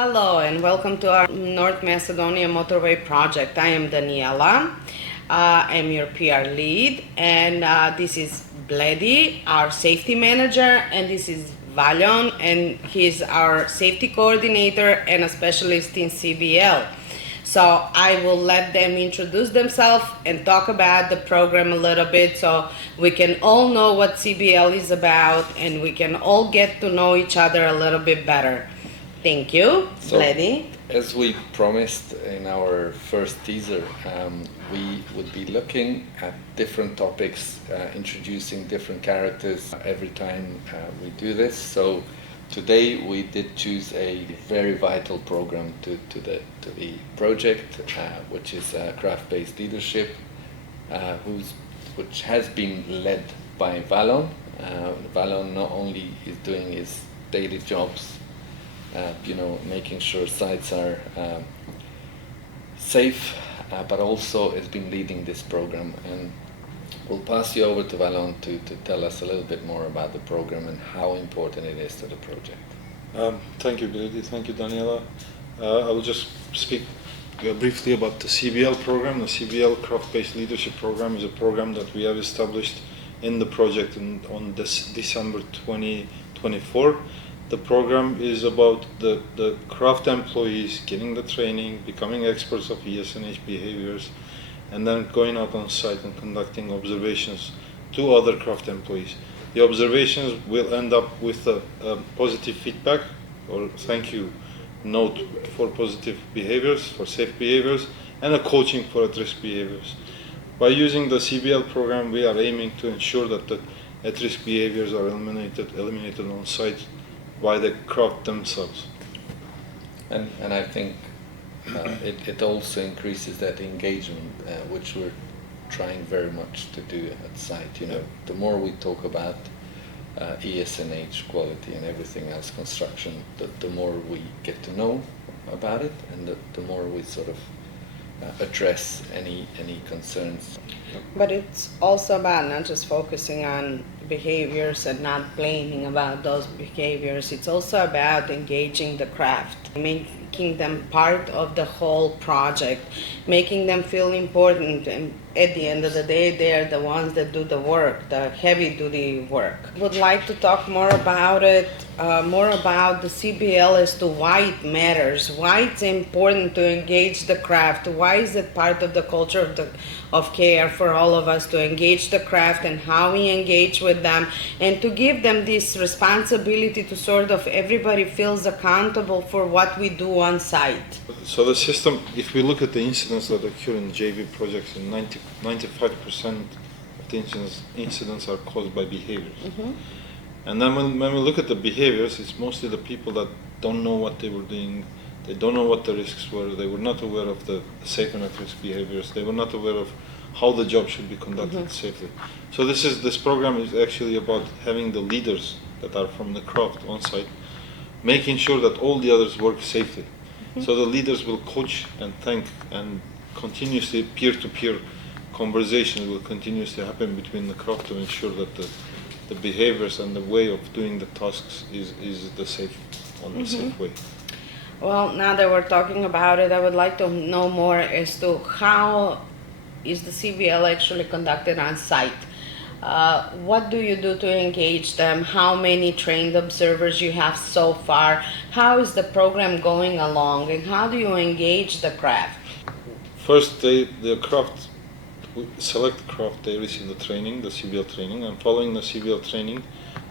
Hello and welcome to our North Macedonia Motorway project. I am Daniela. I'm your PR lead, and this is Bledi, our safety manager, and this is Valjon, and he's our safety coordinator and a specialist in CBL. So I will let them introduce themselves and talk about the program a little bit so we can all know what CBL is about and we can all get to know each other a little bit better. Thank you, Bledi. As we promised in our first teaser, we would be looking at different topics, introducing different characters every time we do this. So today we did choose a very vital program to the project, which is craft-based leadership, which has been led by Valon. Valon not only is doing his daily jobs, making sure sites are safe, but also has been leading this program. And we'll pass you over to Valon to tell us a little bit more about the program and how important it is to the project. Thank you, Bledi. Thank you, Daniela. I will just speak briefly about the CBL program. The CBL Craft-Based Leadership Program is a program that we have established in the project on this December 2024. The program is about the craft employees getting the training, becoming experts of ESNH behaviors, and then going out on site and conducting observations to other craft employees. The observations will end up with a positive feedback or thank you note for positive behaviors, for safe behaviors, and a coaching for at-risk behaviors. By using the CBL program, we are aiming to ensure that the at-risk behaviors are eliminated on site by the craft themselves. And I think it also increases that engagement, which we're trying very much to do at site. The more we talk about ESNH quality and everything else, construction, the more we get to know about it, and the more we sort of address any concerns. But it's also about not just focusing on behaviors and not blaming about those behaviors. It's also about engaging the craft, making them part of the whole project, making them feel important, and at the end of the day they're the ones that do the work, the heavy duty work. Would like to talk more about it, more about the CBL as to why it matters, why it's important to engage the craft, why is it part of the culture of care for all of us to engage the craft and how we engage with them, and to give them this responsibility to sort of everybody feels accountable for what we do on site. So the system, if we look at the incidents that occur in JV projects, 95% of the incidents are caused by behaviors. Mm-hmm. And then when we look at the behaviors, it's mostly the people that don't know what they were doing. They don't know what the risks were. They were not aware of the safe and at-risk behaviors. They were not aware of how the job should be conducted mm-hmm. safely. So this program is actually about having the leaders that are from the craft on site, making sure that all the others work safely. Mm-hmm. So the leaders will coach and thank, and continuously peer-to-peer conversations will continuously happen between the craft to ensure that the behaviors and the way of doing the tasks is the safe way. Well, now that we're talking about it, I would like to know more as to how is the CBL actually conducted on site. What do you do to engage them? How many trained observers you have so far? How is the program going along, and how do you engage the craft? First, we select the craft, they receive the training, the CBL training, and following the CBL training,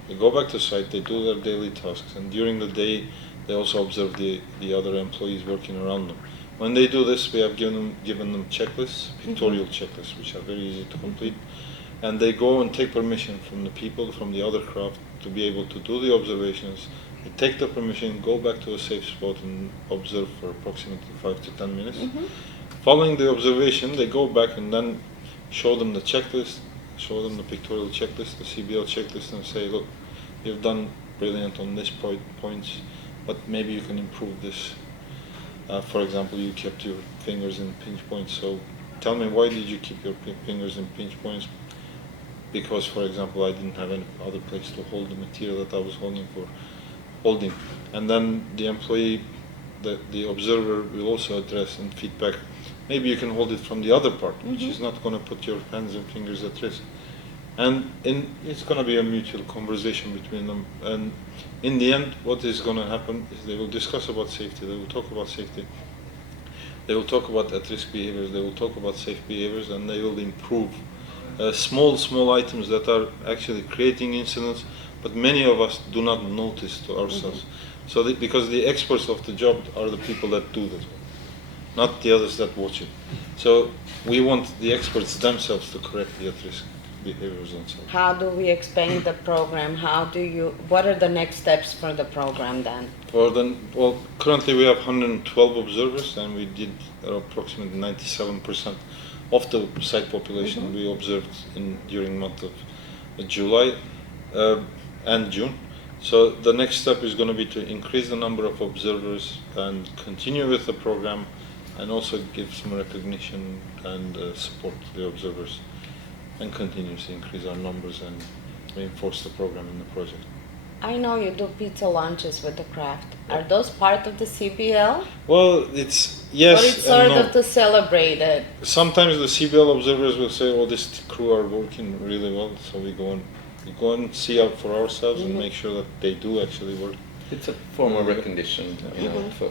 they go back to site, they do their daily tasks, and during the day, they also observe the other employees working around them. When they do this, we have given them checklists, pictorial mm-hmm. checklists, which are very easy to complete. And they go and take permission from the people, from the other craft, to be able to do the observations. They take the permission, go back to a safe spot and observe for approximately 5 to 10 minutes. Mm-hmm. Following the observation, they go back and then show them the checklist, show them the pictorial checklist, the CBL checklist, and say, look, you've done brilliant on this points, but maybe you can improve this. For example, you kept your fingers in pinch points, so tell me, why did you keep your fingers in pinch points? Because, for example, I didn't have any other place to hold the material that I was holding. And then the employee the observer will also address and feedback. Maybe you can hold it from the other part, which is not going to put your hands and fingers at risk. And it's going to be a mutual conversation between them. And in the end, what is going to happen is they will discuss about safety. They will talk about safety. They will talk about at-risk behaviors. They will talk about safe behaviors, and they will improve small items that are actually creating incidents, but many of us do not notice to ourselves. So because the experts of the job are the people that do that, not the others that watch it. So we want the experts themselves to correct the at-risk behaviors themselves. How do we expand the program? What are the next steps for the program then? Well, currently we have 112 observers, and we did approximately 97% of the site population we observed during the month of July and June. So the next step is going to be to increase the number of observers and continue with the program, and also give some recognition and support to the observers, and continuously increase our numbers and reinforce the program in the project. I know you do pizza lunches with the craft. Are those part of the CBL? Well, it's yes or it's sort and no. of to celebrate it? Sometimes the CBL observers will say, "Oh, this crew are working really well," so we go and see out for ourselves and make sure that they do actually work. It's a form of recognition, for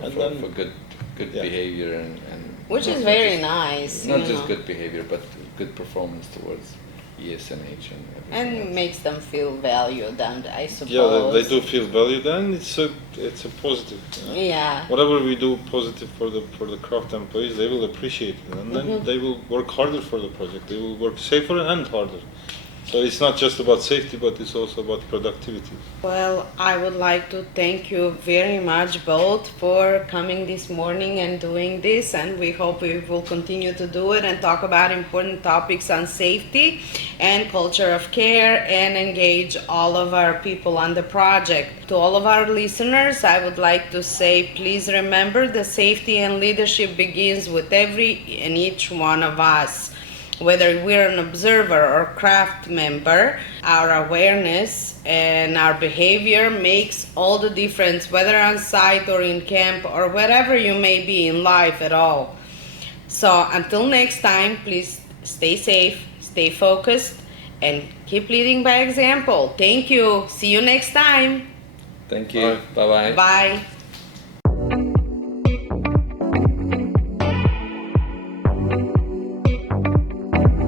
good Yeah. behavior and Which not is very just- nice. Not you just know. good behavior, but good performance towards ESNH and everything And else. makes them feel valued, and I suppose. Yeah, they do feel valued, and it's a positive. Yeah. Whatever we do positive for the craft employees, they will appreciate it, and then they will work harder for the project. They will work safer and harder. So it's not just about safety, but it's also about productivity. Well, I would like to thank you very much both for coming this morning and doing this, and we hope we will continue to do it and talk about important topics on safety and culture of care and engage all of our people on the project. To all of our listeners, I would like to say, please remember the safety and leadership begins with every and each one of us. Whether we're an observer or craft member, our awareness and our behavior makes all the difference, whether on site or in camp or wherever you may be in life at all. So until next time, please stay safe, stay focused, and keep leading by example. Thank you. See you next time. Thank you. Bye-bye. Bye.